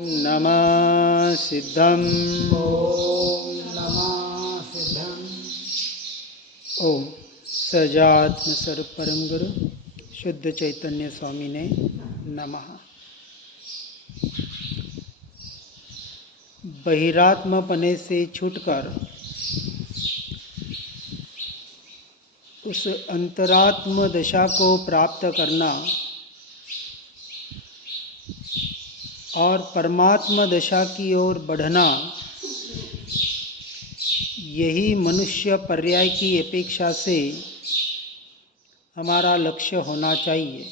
नमः सिद्धम। ओम नमः सिद्धम। ओम सजात्म स्वरूप परम गुरु शुद्ध चैतन्य स्वामी ने नमः। बहिरात्मपने से छूटकर उस अंतरात्म दशा को प्राप्त करना और परमात्मा दशा की ओर बढ़ना, यही मनुष्य पर्याय की अपेक्षा से हमारा लक्ष्य होना चाहिए।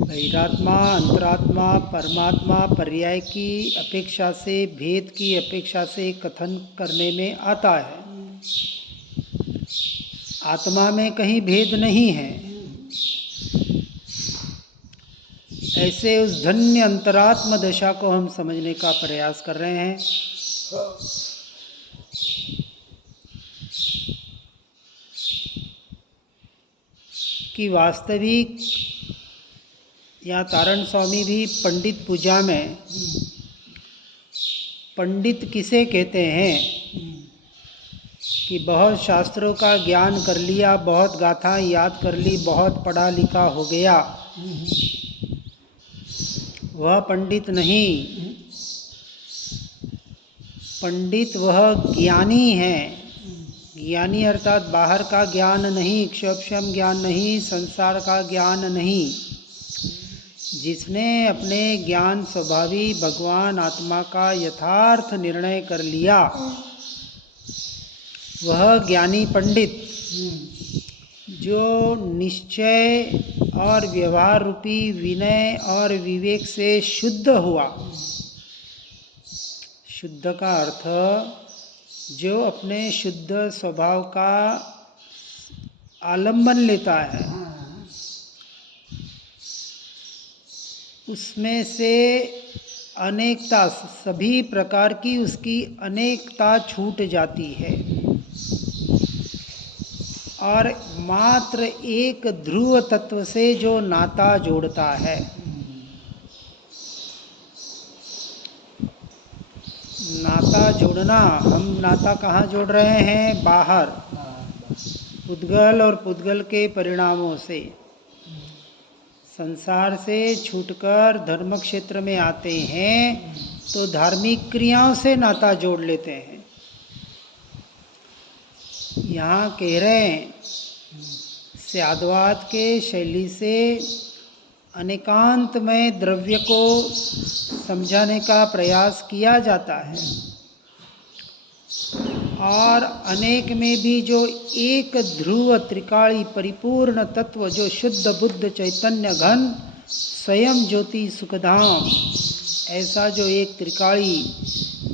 बहिरात्मा, अंतरात्मा, परमात्मा पर्याय की अपेक्षा से, भेद की अपेक्षा से कथन करने में आता है। आत्मा में कहीं भेद नहीं है। ऐसे उस धन्य अंतरात्म दशा को हम समझने का प्रयास कर रहे हैं। कि वास्तविक या तारण स्वामी भी पंडित पूजा में पंडित किसे कहते हैं कि बहुत शास्त्रों का ज्ञान कर लिया, बहुत गाथाएं याद कर ली, बहुत पढ़ा लिखा हो गया, वह पंडित नहीं। पंडित वह ज्ञानी है। ज्ञानी अर्थात बाहर का ज्ञान नहीं, क्षोभक्षम ज्ञान नहीं, संसार का ज्ञान नहीं। जिसने अपने ज्ञान स्वभावी भगवान आत्मा का यथार्थ निर्णय कर लिया, वह ज्ञानी पंडित, जो निश्चय और व्यवहार रूपी विनय और विवेक से शुद्ध हुआ। शुद्ध का अर्थ जो अपने शुद्ध स्वभाव का आलंबन लेता है, उसमें से अनेकता, सभी प्रकार की उसकी अनेकता छूट जाती है और मात्र एक ध्रुव तत्व से जो नाता जोड़ता है। नाता जोड़ना, हम नाता कहाँ जोड़ रहे हैं? बाहर, पुद्गल और पुद्गल के परिणामों से। संसार से छूटकर धर्म क्षेत्र में आते हैं तो धार्मिक क्रियाओं से नाता जोड़ लेते हैं। यहाँ कह रहे हैं स्याद्वाद के शैली से अनेकांतमय द्रव्य को समझाने का प्रयास किया जाता है और अनेक में भी जो एक ध्रुव त्रिकाली परिपूर्ण तत्व, जो शुद्ध बुद्ध चैतन्य घन स्वयं ज्योति सुखधाम, ऐसा जो एक त्रिकाली,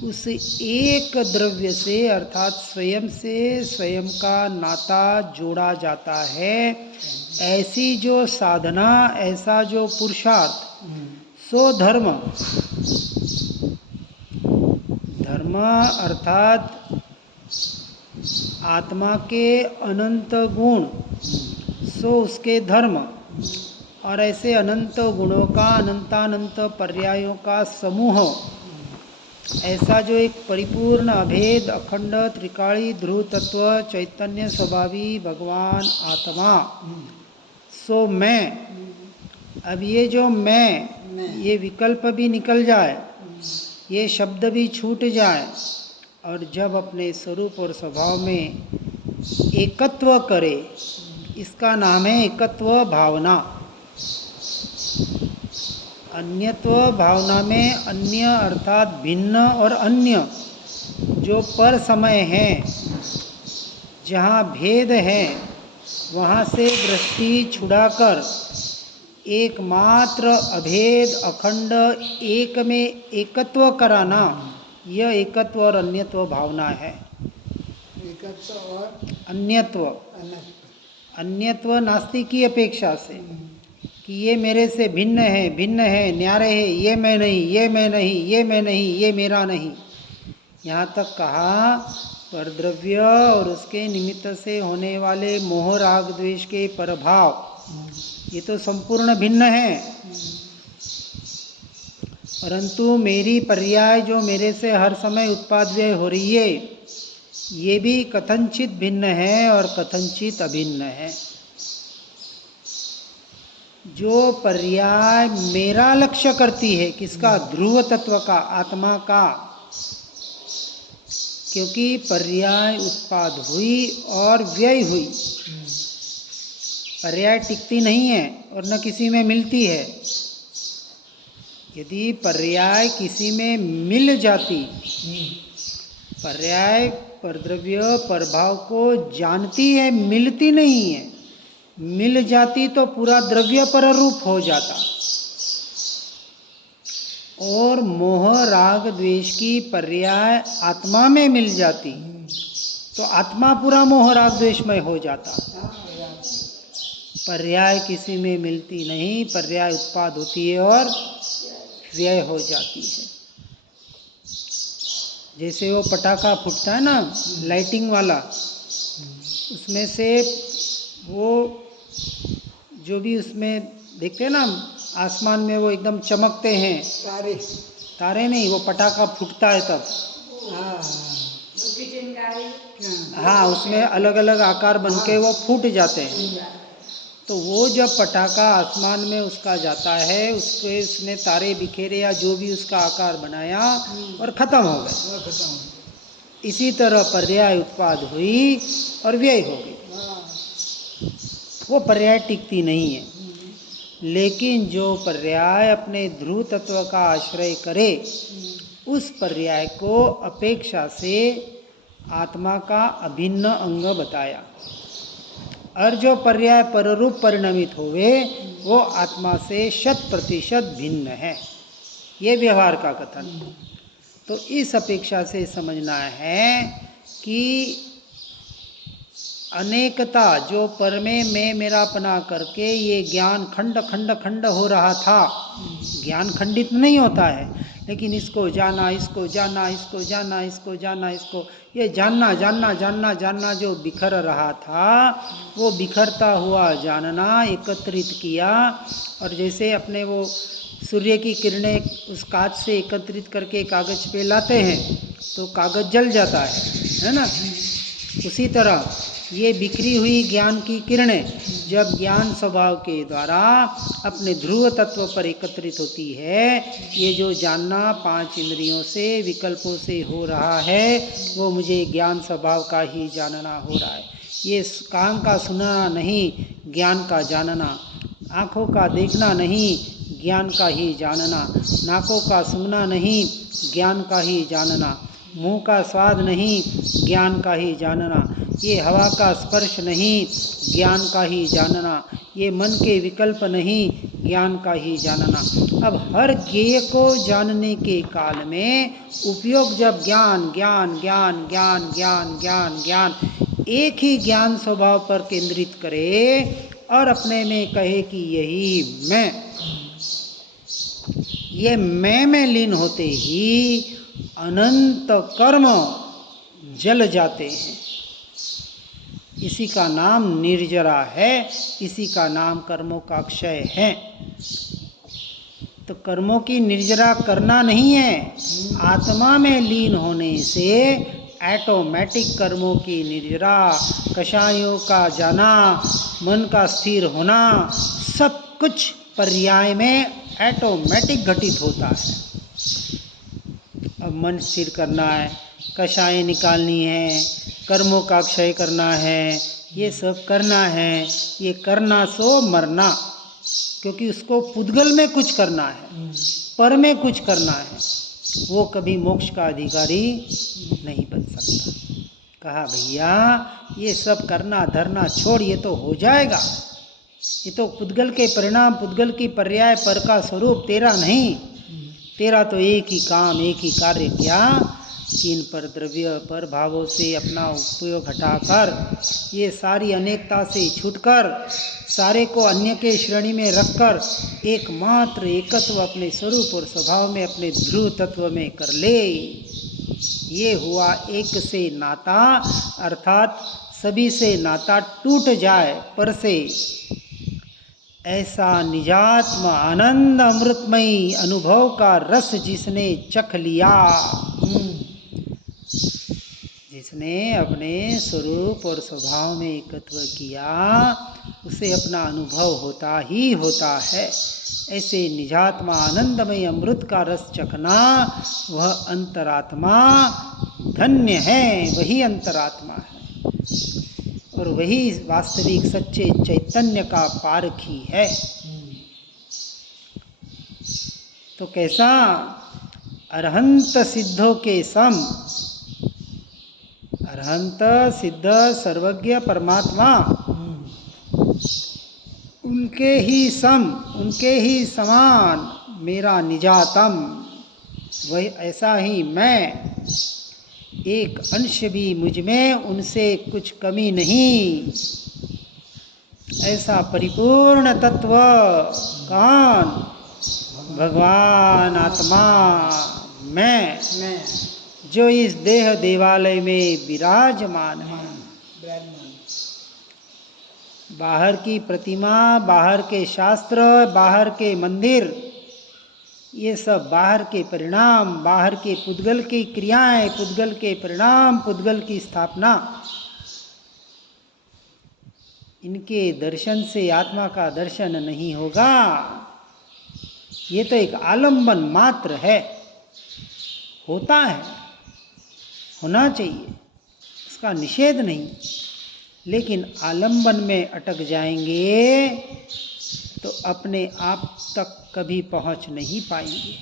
उस एक द्रव्य से अर्थात स्वयं से स्वयं का नाता जोड़ा जाता है। ऐसी जो साधना, ऐसा जो पुरुषार्थ, सो धर्म। धर्म अर्थात आत्मा के अनंत गुण, सो उसके धर्म। और ऐसे अनंत गुणों का, अनंतानंत पर्यायों का समूह, ऐसा जो एक परिपूर्ण अभेद अखंड त्रिकाली ध्रुव तत्व चैतन्य स्वभावी भगवान आत्मा, सो मैं। अब ये जो मैं, ये विकल्प भी निकल जाए, ये शब्द भी छूट जाए और जब अपने स्वरूप और स्वभाव में एकत्व करे, इसका नाम है एकत्व भावना। अन्यत्व भावना में अन्य अर्थात भिन्न और अन्य जो पर समय है, जहाँ भेद है, वहाँ से दृष्टि छुड़ाकर एकमात्र अभेद अखंड एक में एकत्व कराना, यह एकत्व और अन्यत्व भावना है। एकत्व और अन्यत्व, अनत्व। अन्यत्व नास्ति की अपेक्षा से कि ये मेरे से भिन्न है, भिन्न है, न्यारे है, ये मैं नहीं, ये मैं नहीं, ये मैं नहीं, ये मेरा नहीं। यहाँ तक कहा पर द्रव्य और उसके निमित्त से होने वाले मोह राग द्वेष के प्रभाव, ये तो संपूर्ण भिन्न है। परंतु मेरी पर्याय जो मेरे से हर समय उत्पाद व्यय हो रही है, ये भी कथनचित भिन्न है और कथनचित अभिन्न है। जो पर्याय मेरा लक्ष्य करती है, किसका? ध्रुव तत्व का, आत्मा का, क्योंकि पर्याय उत्पाद हुई और व्यय हुई। पर्याय टिकती नहीं है और न किसी में मिलती है। यदि पर्याय किसी में मिल जाती, पर्याय परद्रव्य प्रभाव को जानती है, मिलती नहीं है, मिल जाती तो पूरा द्रव्य पर रूप हो जाता। और मोह राग द्वेष की पर्याय आत्मा में मिल जाती तो आत्मा पूरा मोह राग द्वेषमय हो जाता। पर्याय किसी में मिलती नहीं, पर्याय उत्पाद होती है और व्यय हो जाती है। जैसे वो पटाखा फूटता है ना, लाइटिंग वाला, उसमें से वो जो भी उसमें देखते हैं ना आसमान में, वो एकदम चमकते हैं तारे। तारे नहीं, वो पटाखा फूटता है तब। हाँ हाँ, उसमें अलग अलग आकार बन के वो फूट जाते हैं। तो वो जब पटाखा आसमान में उसका जाता है, उसके उसने तारे बिखेरे या जो भी उसका आकार बनाया और ख़त्म हो गए। इसी तरह पर्याय उत्पाद हुई और व्यय हो गई। वो पर्याय टिकती नहीं है। लेकिन जो पर्याय अपने ध्रुव तत्व का आश्रय करे, उस पर्याय को अपेक्षा से आत्मा का अभिन्न अंग बताया। और जो पर्याय पररूप परिणमित होवे, वो आत्मा से 100% भिन्न है। ये व्यवहार का कथन। तो इस अपेक्षा से समझना है कि अनेकता जो पर में मैं मेरापना करके ये ज्ञान खंड खंड खंड हो रहा था, ज्ञान खंडित नहीं होता है, लेकिन इसको जाना, इसको जाना, इसको जाना, इसको जाना, इसको ये जानना जानना जानना जानना जो बिखर रहा था, वो बिखरता हुआ जानना एकत्रित किया। और जैसे अपने वो सूर्य की किरणें उस कांच से एकत्रित करके कागज़ पे लाते हैं तो कागज़ जल जाता है ना। उसी तरह ये बिखरी हुई ज्ञान की किरणें जब ज्ञान स्वभाव के द्वारा अपने ध्रुव तत्व पर एकत्रित होती है, ये जो जानना 5 इंद्रियों से विकल्पों से हो रहा है, वो मुझे ज्ञान स्वभाव का ही जानना हो रहा है। ये कान का सुनना नहीं, ज्ञान का जानना, आँखों का देखना नहीं, ज्ञान का ही जानना, नाकों का सूंघना नहीं, ज्ञान का ही जानना, मुंह का स्वाद नहीं, ज्ञान का ही जानना, ये हवा का स्पर्श नहीं, ज्ञान का ही जानना, ये मन के विकल्प नहीं, ज्ञान का ही जानना। अब हर ज्ञेय को जानने के काल में उपयोग जब ज्ञान ज्ञान ज्ञान ज्ञान ज्ञान ज्ञान ज्ञान एक ही ज्ञान स्वभाव पर केंद्रित करे और अपने में कहे कि यही मैं, ये मैं में लीन होते ही अनंत कर्म जल जाते हैं। इसी का नाम निर्जरा है, इसी का नाम कर्मों का क्षय है। तो कर्मों की निर्जरा करना नहीं है, आत्मा में लीन होने से ऐटोमेटिक कर्मों की निर्जरा, कषायों का जाना, मन का स्थिर होना, सब कुछ पर्याय में ऐटोमेटिक घटित होता है। अब मन स्थिर करना है, कषाय निकालनी है, कर्मों का क्षय करना है, ये सब करना है। ये करना सो मरना, क्योंकि उसको पुद्गल में कुछ करना है, पर में कुछ करना है, वो कभी मोक्ष का अधिकारी नहीं बन सकता। कहा भैया ये सब करना धरना छोड़, ये तो हो जाएगा, ये तो पुद्गल के परिणाम, पुद्गल की पर्याय पर का स्वरूप तेरा नहीं, तेरा तो एक ही काम एक ही कार्य किया कि इन पर द्रव्य पर भावों से अपना उपयोग हटाकर, ये सारी अनेकता से छूटकर, सारे को अन्य के श्रेणी में रखकर एकमात्र एकत्व अपने स्वरूप और स्वभाव में अपने ध्रुव तत्व में कर ले। ये हुआ एक से नाता, अर्थात सभी से नाता टूट जाए पर से। ऐसा निजात्म आनंद अमृतमयी अनुभव का रस जिसने चख लिया, जिसने अपने स्वरूप और स्वभाव में एकत्व किया, उसे अपना अनुभव होता ही होता है। ऐसे निजात्मा आनंदमय अमृत का रस चखना, वह अंतरात्मा धन्य है, वही अंतरात्मा है और वही वास्तविक सच्चे चैतन्य का पारखी है। तो कैसा? अरहंत सिद्धों के सम, अरहंत सिद्ध सर्वज्ञ परमात्मा, उनके ही सम, उनके ही समान मेरा निजातम, वही ऐसा ही मैं, एक अंश भी मुझ में उनसे कुछ कमी नहीं। ऐसा परिपूर्ण तत्व कौन? भगवान आत्मा मैं, जो इस देह देवालय में विराजमान है। बाहर की प्रतिमा, बाहर के शास्त्र, बाहर के मंदिर, ये सब बाहर के परिणाम, बाहर के पुद्गल की क्रियाएं, पुद्गल के परिणाम, पुद्गल की स्थापना, इनके दर्शन से आत्मा का दर्शन नहीं होगा। ये तो एक आलंबन मात्र है, होता है, होना चाहिए, इसका निषेध नहीं, लेकिन आलंबन में अटक जाएंगे तो अपने आप तक कभी पहुंच नहीं पाएंगे।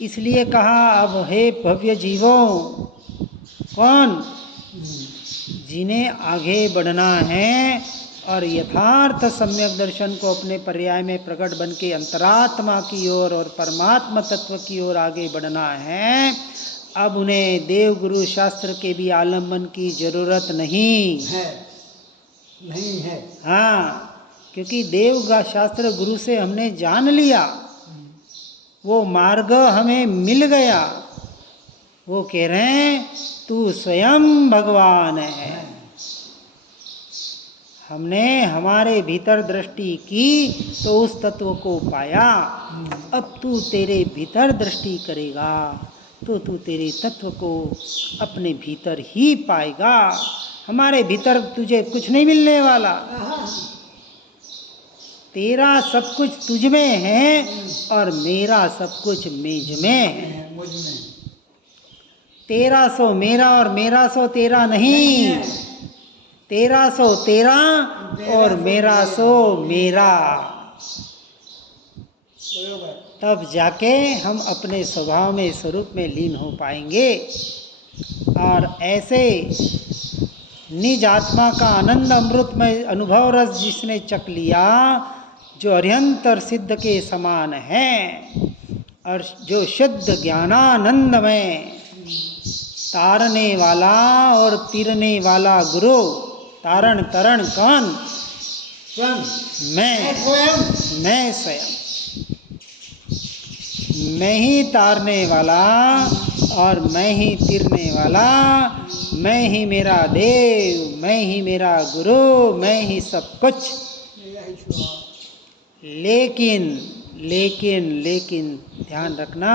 इसलिए कहा, अब हे भव्य जीवों, कौन? जिन्हें आगे बढ़ना है और यथार्थ सम्यक दर्शन को अपने पर्याय में प्रकट बन के अंतरात्मा की ओर और परमात्मा तत्व की ओर आगे बढ़ना है, अब उन्हें देव गुरु शास्त्र के भी आलंबन की जरूरत नहीं है, नहीं है। हाँ, क्योंकि देव शास्त्र गुरु से हमने जान लिया, वो मार्ग हमें मिल गया। वो कह रहे हैं तू स्वयं भगवान है। हमने हमारे भीतर दृष्टि की तो उस तत्व को पाया। अब तू तेरे भीतर दृष्टि करेगा तो तू तेरे तत्व को अपने भीतर ही पाएगा। हमारे भीतर तुझे कुछ नहीं मिलने वाला, तेरा सब कुछ तुझ में है और मेरा सब कुछ मेज में है। मुझ में तेरा सो मेरा और मेरा सो तेरा नहीं, तेरा सो तेरा और मेरा सो मेरा। तब जाके हम अपने स्वभाव में, स्वरूप में लीन हो पाएंगे। और ऐसे निज आत्मा का आनंद अमृतमय अनुभव रस जिसने चख लिया, जो अरिहंतर सिद्ध के समान है और जो शुद्ध ज्ञानानंद में तारने वाला और तीरने वाला गुरु, तारण तरण कौन? स्वयं मैं स्वयं, मैं ही तारने वाला और मैं ही तीरने वाला, मैं ही मेरा देव, मैं ही मेरा गुरु, मैं ही सब कुछ। लेकिन लेकिन लेकिन ध्यान रखना,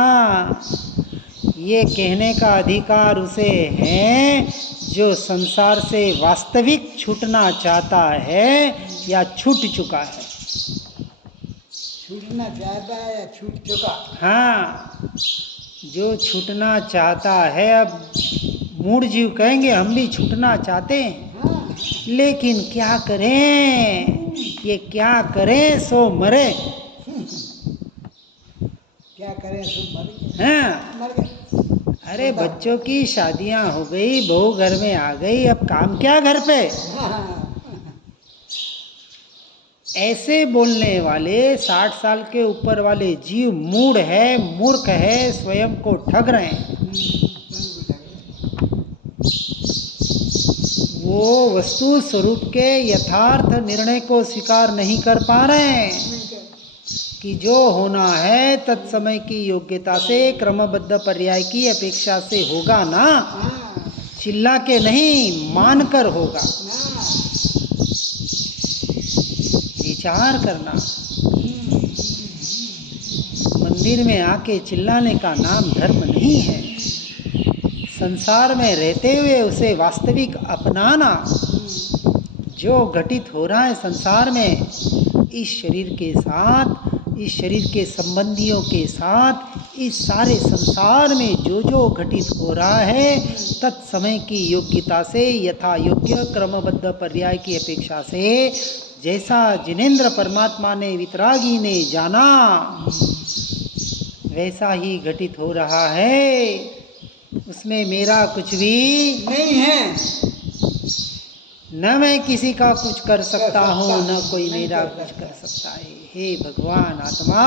ये कहने का अधिकार उसे है जो संसार से वास्तविक छूटना चाहता है या छूट चुका है। छूटना चाहता है या छूट चुका? हाँ, जो छूटना चाहता है। अब मूढ़ जीव कहेंगे हम भी छूटना चाहते हैं, हाँ। लेकिन क्या करें, ये क्या करें सो मरे। क्या करें सो मर गए। हाँ, मर गए। अरे बच्चों की शादियां हो गई, बहू घर में आ गई, अब काम क्या घर पे। हाँ। ऐसे बोलने वाले 60 साल के ऊपर वाले जीव मूढ़ है, मूर्ख है, स्वयं को ठग रहे हैं। वो वस्तु स्वरूप के यथार्थ निर्णय को स्वीकार नहीं कर पा रहे हैं कि जो होना है तत्समय की योग्यता से, क्रमबद्ध पर्याय की अपेक्षा से होगा ना, चिल्ला के नहीं, मान कर होगा। विचार करना। मंदिर में आके चिल्लाने का नाम धर्म नहीं है। संसार में रहते हुए उसे वास्तविक अपनाना। जो घटित हो रहा है संसार में, इस शरीर के साथ, इस शरीर के संबंधियों के साथ, इस सारे संसार में जो जो घटित हो रहा है, तत्समय की योग्यता से, यथा योग्य क्रमबद्ध पर्याय की अपेक्षा से, जैसा जिनेंद्र परमात्मा ने, वितरागी ने जाना, वैसा ही घटित हो रहा है। उसमें मेरा कुछ भी नहीं है। न मैं किसी का कुछ कर सकता हूँ, न कोई मेरा कुछ कर सकता है। हे भगवान आत्मा,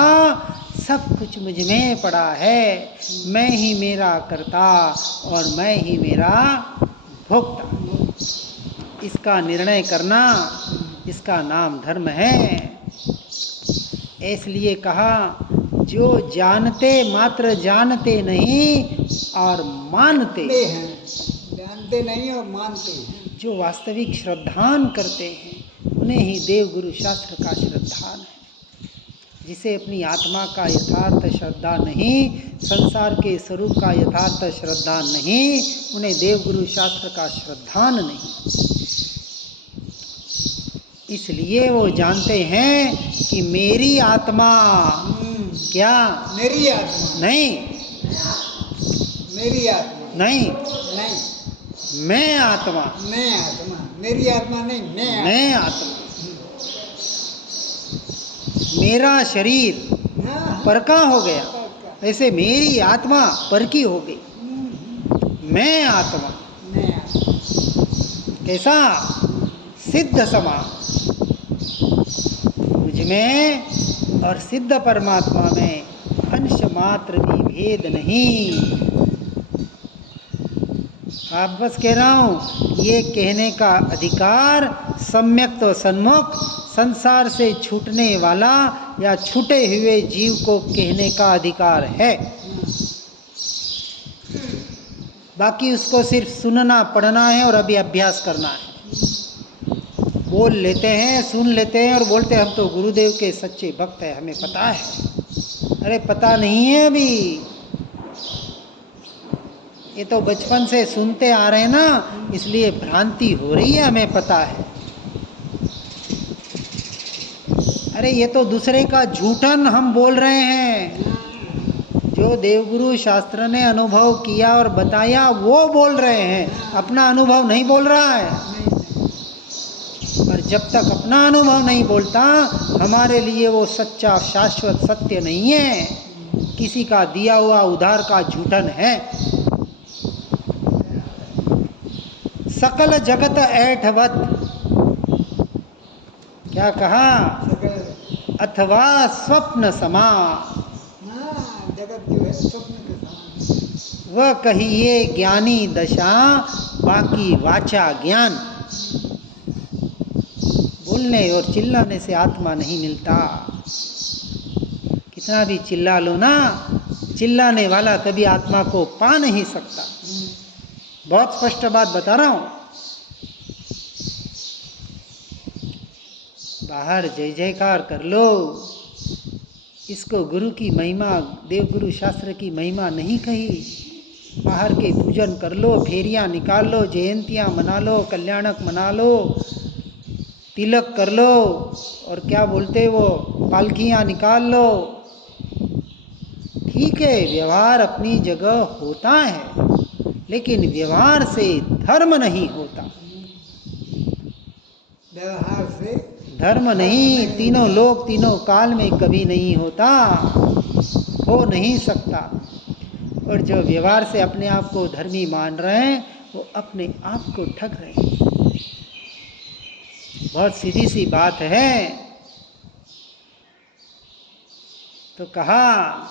सब कुछ मुझ में पड़ा है। मैं ही मेरा कर्ता और मैं ही मेरा भोक्ता। इसका निर्णय करना, इसका नाम धर्म है। इसलिए कहा, जो जानते मात्र जानते नहीं और मानते हैं, जानते नहीं और मानते हैं। जो वास्तविक श्रद्धान करते हैं, उन्हें ही देव गुरु शास्त्र का श्रद्धान है। जिसे अपनी आत्मा का यथार्थ श्रद्धा नहीं, संसार के स्वरूप का यथार्थ श्रद्धा नहीं, उन्हें देव गुरु शास्त्र का श्रद्धान नहीं। इसलिए वो जानते हैं कि मेरी आत्मा, क्या मेरी आत्मा नहीं, मेरी आत्मा नहीं, नहीं, मैं आत्मा, मैं आत्मा, मेरी आत्मा नहीं, मैं आत्मा। मेरा शरीर हाँ, परका हो गया, ऐसे मेरी आत्मा परकी हो गई। मैं आत्मा मैं आत्मा। कैसा? सिद्ध समा, मुझ में और सिद्ध परमात्मा में अंश मात्र भी भेद नहीं। आप बस कह रहा हूँ, ये कहने का अधिकार सम्यक तो सन्मुख संसार से छूटने वाला या छूटे हुए जीव को कहने का अधिकार है। बाकी उसको सिर्फ सुनना पढ़ना है और अभी अभ्यास करना है। बोल लेते हैं, सुन लेते हैं और बोलते हैं हम तो गुरुदेव के सच्चे भक्त हैं, हमें पता है। अरे पता नहीं है अभी, ये तो बचपन से सुनते आ रहे हैं ना, इसलिए भ्रांति हो रही है, हमें पता है। अरे ये तो दूसरे का झूठन हम बोल रहे हैं। जो देवगुरु शास्त्र ने अनुभव किया और बताया वो बोल रहे हैं, अपना अनुभव नहीं बोल रहा है। और जब तक अपना अनुभव नहीं बोलता, हमारे लिए वो सच्चा शाश्वत सत्य नहीं है, किसी का दिया हुआ उधार का झूठन है। सकल जगत ऐठवत, क्या कहा? अथवा स्वप्न समा, जगत जो है स्वप्न के समान। वह कहिए ज्ञानी दशा, बाकी वाचा ज्ञान। बोलने और चिल्लाने से आत्मा नहीं मिलता। कितना भी चिल्ला लो ना, चिल्लाने वाला कभी आत्मा को पा नहीं सकता। बहुत स्पष्ट बात बता रहा हूँ। बाहर जय जयकार कर लो, इसको गुरु की महिमा, देव गुरु शास्त्र की महिमा नहीं कही। बाहर के पूजन कर लो, फेरियाँ निकाल लो, जयंतियाँ मना लो, कल्याणक मना लो, तिलक कर लो, और क्या बोलते वो, पालकियाँ निकाल लो। ठीक है, व्यवहार अपनी जगह होता है, लेकिन व्यवहार से धर्म नहीं होता। व्यवहार से धर्म नहीं, तीनों लोक तीनों काल में कभी नहीं होता, हो नहीं सकता। और जो व्यवहार से अपने आप को धर्मी मान रहे हैं, वो अपने आप को ठग रहे हैं। बहुत सीधी सी बात है। तो कहा,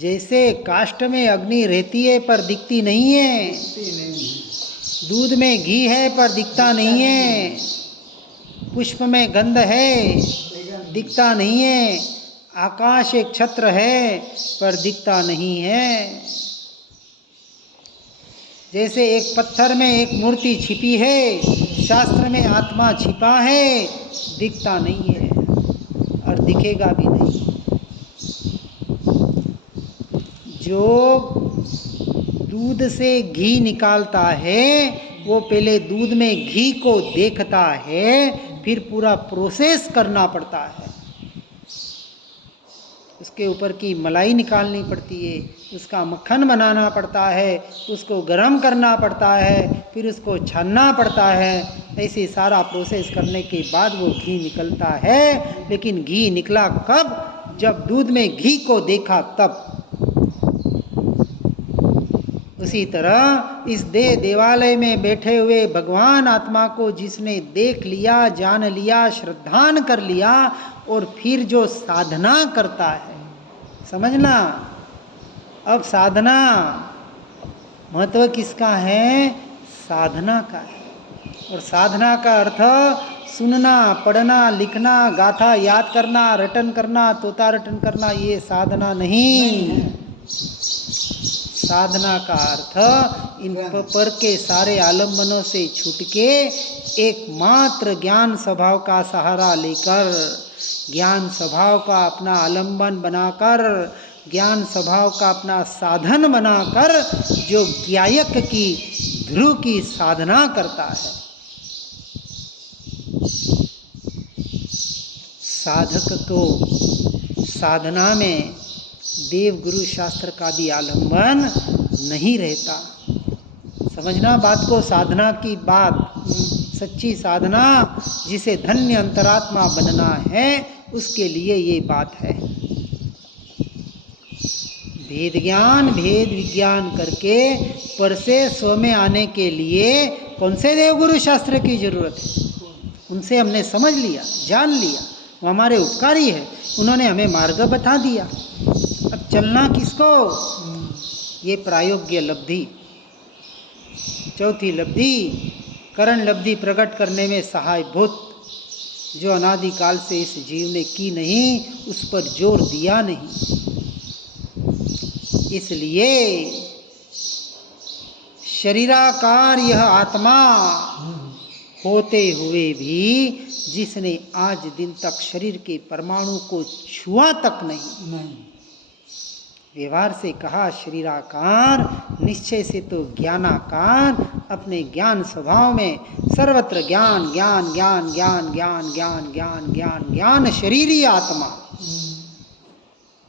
जैसे काष्ठ में अग्नि रहती है पर दिखती नहीं है, दूध में घी है पर दिखता नहीं है, पुष्प में गंध है दिखता नहीं है, आकाश एक छत्र है पर दिखता नहीं है। जैसे एक पत्थर में एक मूर्ति छिपी है, शास्त्र में आत्मा छिपा है, दिखता नहीं है। और दिखेगा भी नहीं। जो दूध से घी निकालता है वो पहले दूध में घी को देखता है, फिर पूरा प्रोसेस करना पड़ता है, उसके ऊपर की मलाई निकालनी पड़ती है, उसका मक्खन बनाना पड़ता है, उसको गरम करना पड़ता है, फिर उसको छानना पड़ता है। ऐसे सारा प्रोसेस करने के बाद वो घी निकलता है। लेकिन घी निकला कब? जब दूध में घी को देखा तब। उसी तरह इस देवालय में बैठे हुए भगवान आत्मा को जिसने देख लिया, जान लिया, श्रद्धान कर लिया, और फिर जो साधना करता है, समझना, अब साधना महत्व किसका है? साधना का है। और साधना का अर्थ सुनना, पढ़ना, लिखना, गाथा याद करना, रटन करना, तोता रटन करना, ये साधना नहीं। साधना का अर्थ इन पर के सारे आलम्बनों से छूट के एकमात्र ज्ञान स्वभाव का सहारा लेकर, ज्ञान स्वभाव का अपना आलम्बन बनाकर, ज्ञान स्वभाव का अपना साधन बनाकर जो ज्ञायक की ध्रुव की साधना करता है, साधक को साधना में देव गुरु शास्त्र का भी आलम्बन नहीं रहता। समझना बात को, साधना की बात, सच्ची साधना जिसे धन्य अंतरात्मा बनना है, उसके लिए ये बात है। भेद ज्ञान, भेद विज्ञान करके पर से स्व में आने के लिए कौन से देवगुरु शास्त्र की जरूरत है? उनसे हमने समझ लिया, जान लिया, वो हमारे उपकारी है, उन्होंने हमें मार्ग बता दिया। अब चलना किसको? ये प्रायोग्य लब्धि। चौथी लब्धि, करण लब्धि प्रकट करने में सहायभूत, जो अनादिकाल से इस जीव ने की नहीं, उस पर जोर दिया नहीं। इसलिए शरीराकार यह आत्मा होते हुए भी जिसने आज दिन तक शरीर के परमाणु को छुआ तक नहीं, व्यवहार से कहा शरीराकार, निश्चय से तो ज्ञानाकार, अपने ज्ञान स्वभाव में सर्वत्र ज्ञान ज्ञान ज्ञान ज्ञान ज्ञान ज्ञान ज्ञान ज्ञान ज्ञान शरीरी आत्मा,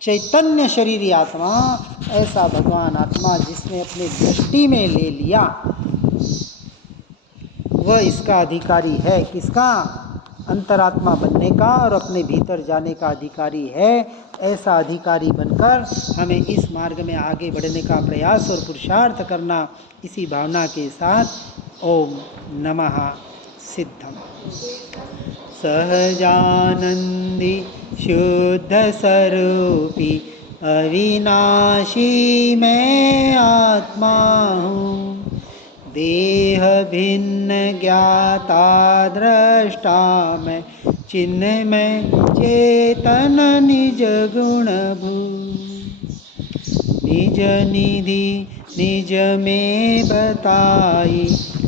चैतन्य शरीरी आत्मा, ऐसा भगवान आत्मा जिसने अपने दृष्टि में ले लिया, वह इसका अधिकारी है। किसका? अंतरात्मा बनने का और अपने भीतर जाने का अधिकारी है। ऐसा अधिकारी बनकर हमें इस मार्ग में आगे बढ़ने का प्रयास और पुरुषार्थ करना, इसी भावना के साथ ओम नमः सिद्धम। सहजानंदी शुद्ध स्वरूपी अविनाशी मैं आत्मा हूँ, देह भिन्न ज्ञाता दृष्टा मैं, चिन्ह में चेतन निज गुण भू, निज निधि निज में बताई,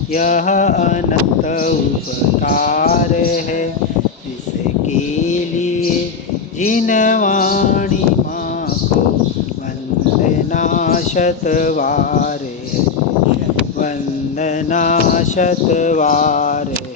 यह अनंत उपकार है, इसके लिए जिन वाणी माँ को वंदना शतवार है, वंदना शतवार है।